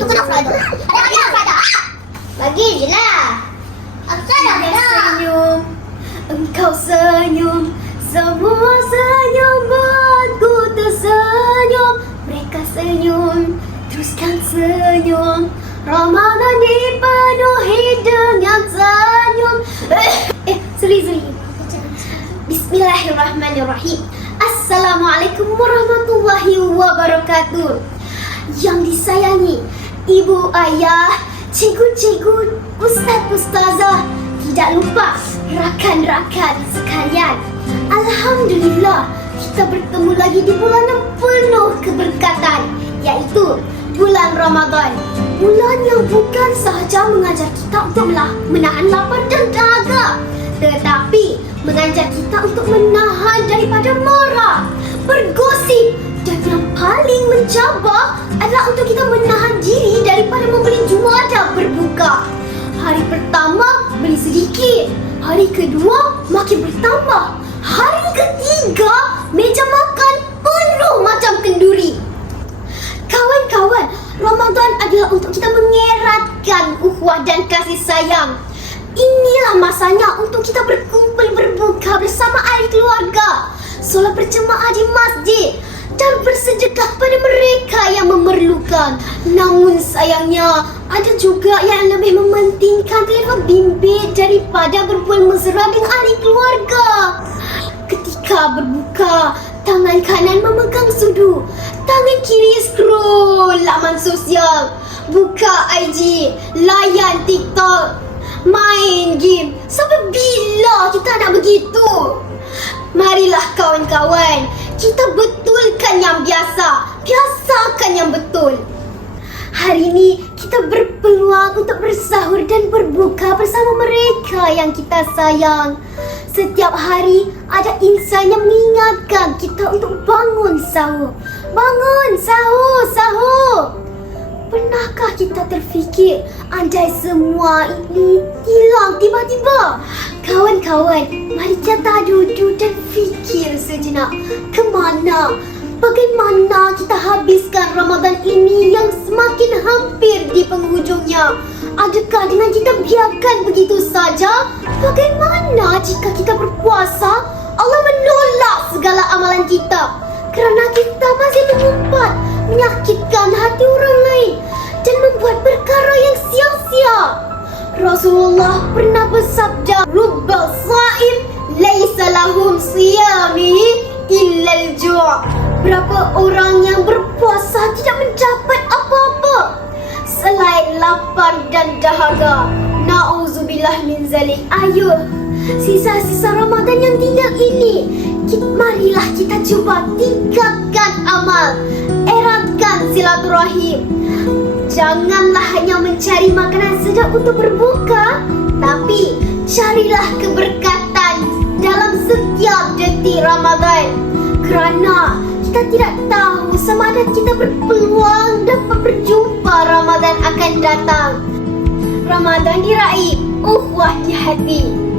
itu kena Frada. Ada lagi yang Frada. Bagi je lah. Dah Dia senyum, engkau senyum, semua senyum buatku tersenyum. Mereka senyum, teruskan senyum. Ramadan dipenuhi dengan senyum. Eh, sorry, sorry. Bismillahirrahmanirrahim. Assalamualaikum warahmatullahi wabarakatuh. Yang disayangi ibu ayah, cikgu-cikgu, ustaz-ustazah, tidak lupa rakan-rakan sekalian. Alhamdulillah, kita bertemu lagi di bulan yang penuh keberkatan, iaitu bulan Ramadan. Bulan yang bukan sahaja mengajar kita untuk menahan lapar dan dahaga, tetapi mengajar kita untuk menahan mencabar adalah untuk kita menahan diri daripada membeli jumadah berbuka. Hari pertama beli sedikit, hari kedua makin bertambah, hari ketiga meja makan penuh macam kenduri. Kawan-kawan, Ramadan adalah untuk kita mengeratkan ukhuwah dan kasih sayang. Inilah masanya untuk kita berkumpul berbuka bersama ahli keluarga, solat berjemaah di masjid dan bersedekah pada mereka yang memerlukan. Namun sayangnya, ada juga yang lebih mementingkan telefon bimbit daripada berbual mesra dengan ahli keluarga. Ketika berbuka, tangan kanan memegang sudu, tangan kiri scroll laman sosial, buka IG, layan TikTok, main game. Sampai bila kita nak begitu? Marilah kawan-kawan, kita betulkan yang biasa, biasakan yang betul. Hari ini kita berpeluang untuk bersahur dan berbuka bersama mereka yang kita sayang. Setiap hari ada insan yang mengingatkan kita untuk bangun sahur. Bangun sahur, sahur. Pernahkah kita terfikir andai semua ini hilang tiba-tiba? Kawan-kawan, mari kita duduk dan fikir sejenak. Kemana? Bagaimana kita habiskan Ramadan ini yang semakin hampir di penghujungnya? Adakah dengan kita biarkan begitu saja? Bagaimana jika kita berpuasa? Allah menolak segala amalan kita kerana kita masih mengumpat, menyakitkan hati orang lain dan membuat perkara yang sia-sia. Rasulullah pernah bersabda, "Rubbal sa'im laisa lahum siyamihi illa al-ju'." Berapa orang yang berpuasa tidak mendapat apa-apa selain lapar dan dahaga. Nauzubillah min zalik. Ayo, sisa-sisa Ramadan yang tinggal ini, marilah kita cuba tingkatkan amal, eratkan silaturahim. Janganlah hanya mencari makanan sedap untuk berbuka, tapi carilah keberkatan dalam setiap detik Ramadan. Kerana kita tidak tahu sama ada kita berpeluang dapat berjumpa Ramadan akan datang. Ramadan diraih, ukhuwah di hati.